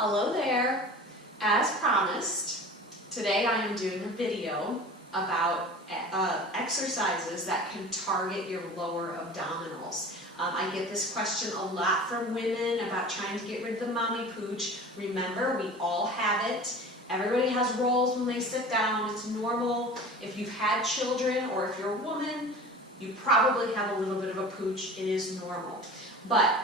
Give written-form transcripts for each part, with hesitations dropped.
Hello there. As promised, today I am doing a video about exercises that can target your lower abdominals. I get this question a lot from women about trying to get rid of the mommy pooch. Remember, we all have it. Everybody has rolls when they sit down. It's normal. If you've had children or if you're a woman, you probably have a little bit of a pooch. It is normal. But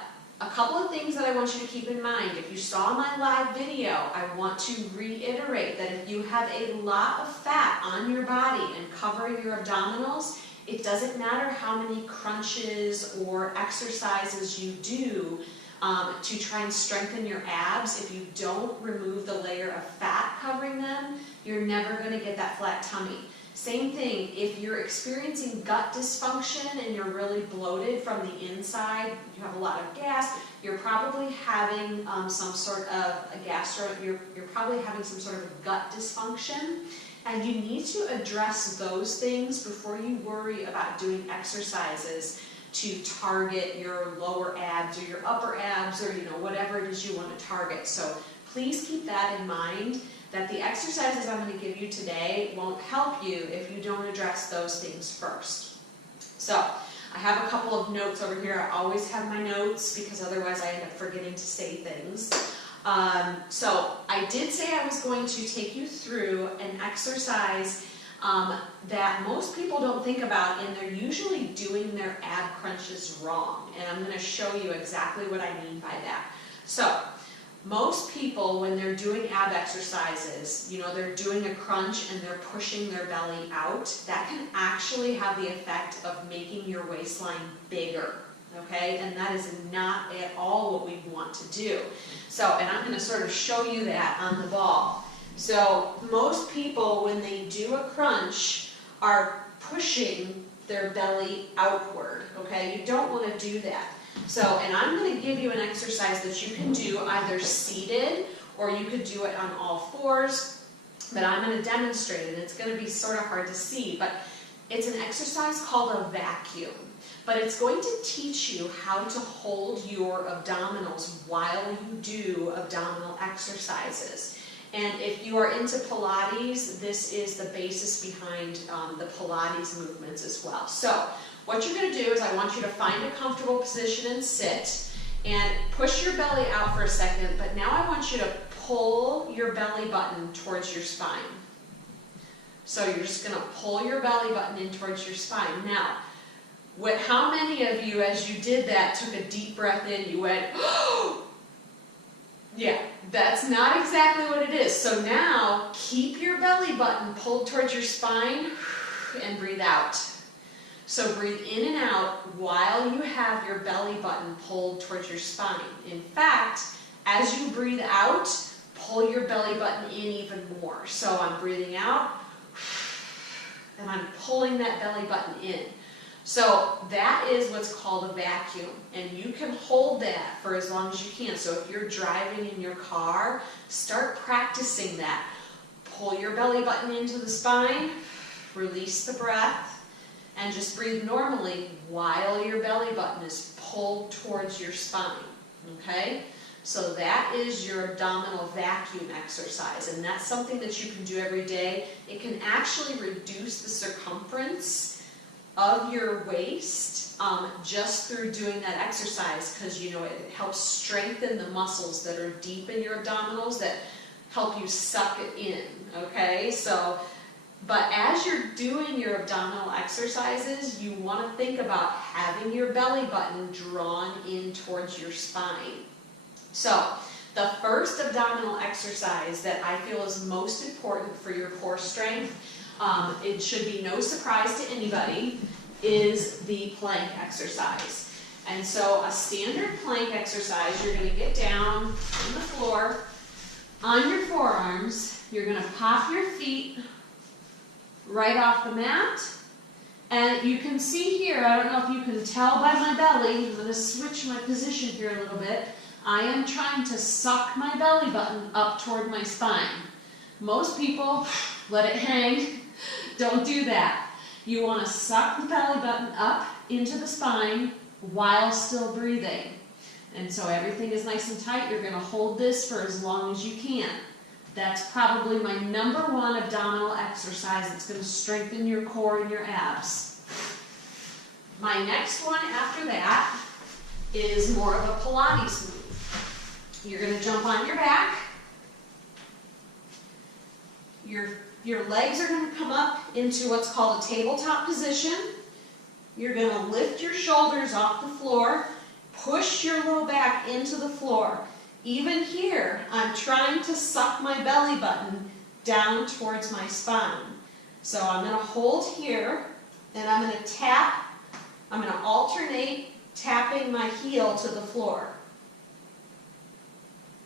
a couple of things that I want you to keep in mind. If you saw my live video, I want to reiterate that if you have a lot of fat on your body and covering your abdominals, it doesn't matter how many crunches or exercises you do to try and strengthen your abs. If you don't remove the layer of fat covering them, you're never going to get that flat tummy. Same thing, if you're experiencing gut dysfunction and you're really bloated from the inside, you have a lot of gas, you're probably having some sort of a you're probably having some sort of a gut dysfunction, and you need to address those things before you worry about doing exercises to target your lower abs or your upper abs or whatever it is you want to target. So please keep that in mind, that the exercises I'm going to give you today won't help you if you don't address those things first. So I have a couple of notes over here. I always have my notes because otherwise I end up forgetting to say things. So I did say I was going to take you through an exercise that most people don't think about, and they're usually doing their ab crunches wrong. And I'm going to show you exactly what I mean by that. So most people, when they're doing ab exercises, they're doing a crunch and they're pushing their belly out. That can actually have the effect of making your waistline bigger, okay? And that is not at all what we want to do. So, and I'm going to sort of show you that on the ball. So most people, when they do a crunch, are pushing their belly outward, okay? You don't want to do that. So, and I'm going to give you an exercise that you can do either seated or you could do it on all fours, but I'm going to demonstrate it. It's going to be sort of hard to see, but it's an exercise called a vacuum. But it's going to teach you how to hold your abdominals while you do abdominal exercises. And if you are into Pilates, this is the basis behind the Pilates movements as well. So what you're going to do is I want you to find a comfortable position and sit and push your belly out for a second, but now I want you to pull your belly button towards your spine. So you're just going to pull your belly button in towards your spine. Now, how many of you, as you did that, took a deep breath in, you went, oh! Yeah, that's not exactly what it is. So now, keep your belly button pulled towards your spine and breathe out. So breathe in and out while you have your belly button pulled towards your spine. In fact, as you breathe out, pull your belly button in even more. So I'm breathing out, and I'm pulling that belly button in. So that is what's called a vacuum, and you can hold that for as long as you can. So if you're driving in your car, start practicing that. Pull your belly button into the spine, release the breath, and just breathe normally while your belly button is pulled towards your spine, okay? So that is your abdominal vacuum exercise, and that's something that you can do every day. It can actually reduce the circumference of your waist just through doing that exercise, because it helps strengthen the muscles that are deep in your abdominals that help you suck it in, okay? So, but as you're doing your abdominal exercises, you want to think about having your belly button drawn in towards your spine. So the first abdominal exercise that I feel is most important for your core strength, it should be no surprise to anybody, is the plank exercise. And so a standard plank exercise, you're going to get down on the floor on your forearms. You're going to pop your feet right off the mat. And you can see here, I don't know if you can tell by my belly, I'm going to switch my position here a little bit. I am trying to suck my belly button up toward my spine. Most people let it hang. Don't do that. You want to suck the belly button up into the spine while still breathing. And so everything is nice and tight. You're going to hold this for as long as you can. That's probably my #1 abdominal exercise. It's going to strengthen your core and your abs. My next one after that is more of a Pilates move. You're going to jump on your back. Your legs are going to come up into what's called a tabletop position. You're going to lift your shoulders off the floor, push your low back into the floor. Even here, I'm trying to suck my belly button down towards my spine. So I'm going to hold here, and I'm going to tap. I'm going to alternate tapping my heel to the floor.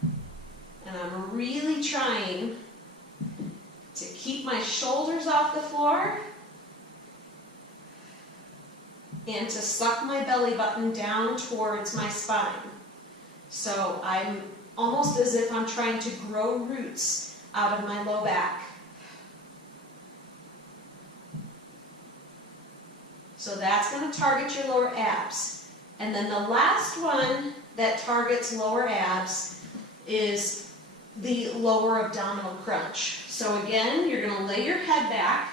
And I'm really trying to keep my shoulders off the floor and to suck my belly button down towards my spine. So I'm almost as if I'm trying to grow roots out of my low back. So that's going to target your lower abs. And then the last one that targets lower abs is the lower abdominal crunch. So again, you're going to lay your head back.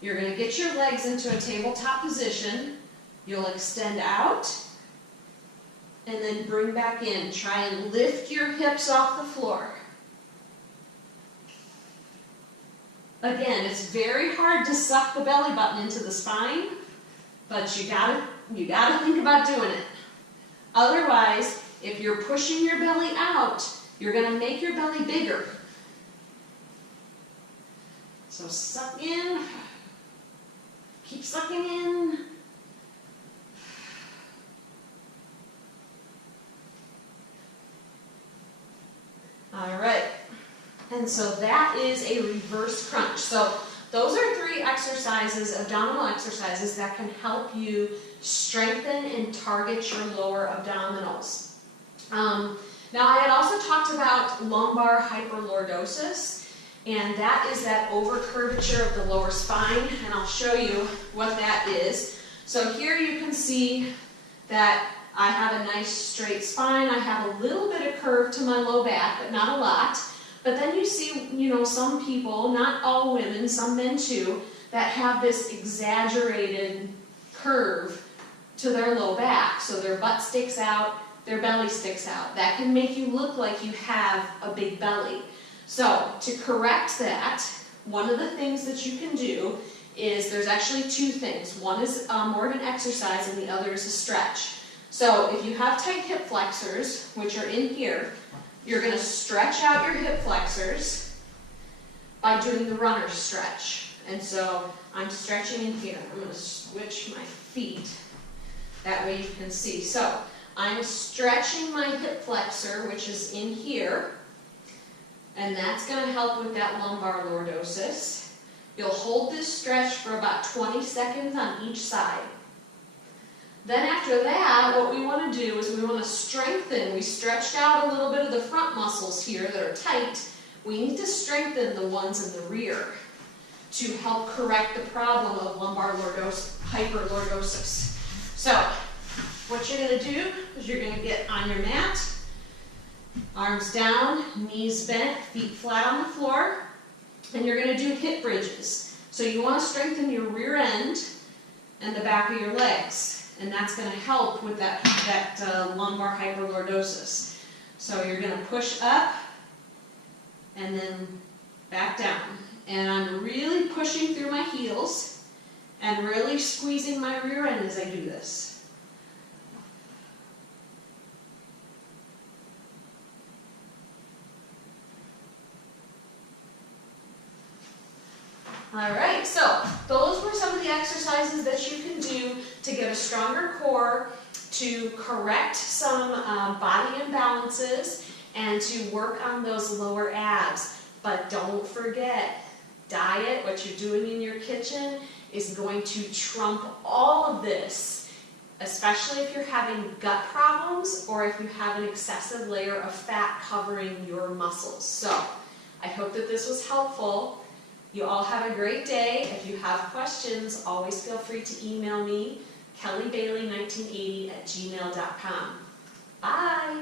You're going to get your legs into a tabletop position. You'll extend out and then bring back in. Try and lift your hips off the floor. Again, it's very hard to suck the belly button into the spine, but you gotta think about doing it. Otherwise, if you're pushing your belly out, you're going to make your belly bigger. So suck in, keep sucking in. All right, and so that is a reverse crunch. So those are 3 exercises, abdominal exercises, that can help you strengthen and target your lower abdominals. Now I had also talked about lumbar hyperlordosis, and that is that overcurvature of the lower spine, and I'll show you what that is. So here you can see that I have a nice straight spine. I have a little bit of curve to my low back, but not a lot. But then you see, some people, not all women, some men too, that have this exaggerated curve to their low back. So their butt sticks out, their belly sticks out. That can make you look like you have a big belly. So to correct that, one of the things that you can do is, there's actually 2 things. One is more of an exercise and the other is a stretch. So if you have tight hip flexors, which are in here, you're going to stretch out your hip flexors by doing the runner stretch. And so I'm stretching in here. I'm going to switch my feet. That way you can see. So I'm stretching my hip flexor, which is in here, and that's going to help with that lumbar lordosis. You'll hold this stretch for about 20 seconds on each side. Then after that, what we want to do is we want to strengthen. We stretched out a little bit of the front muscles here that are tight. We need to strengthen the ones in the rear to help correct the problem of lumbar hyperlordosis. So what you're going to do is you're going to get on your mat, arms down, knees bent, feet flat on the floor, and you're going to do hip bridges. So you want to strengthen your rear end and the back of your legs. And that's going to help with that lumbar hyperlordosis. So you're going to push up and then back down. And I'm really pushing through my heels and really squeezing my rear end as I do this. All right, so those were some of the exercises that you can do to get a stronger core, to correct some body imbalances, and to work on those lower abs. But don't forget, diet, what you're doing in your kitchen, is going to trump all of this, especially if you're having gut problems or if you have an excessive layer of fat covering your muscles. So I hope that this was helpful. You all have a great day. If you have questions, always feel free to email me, kellybailey1980@gmail.com. Bye!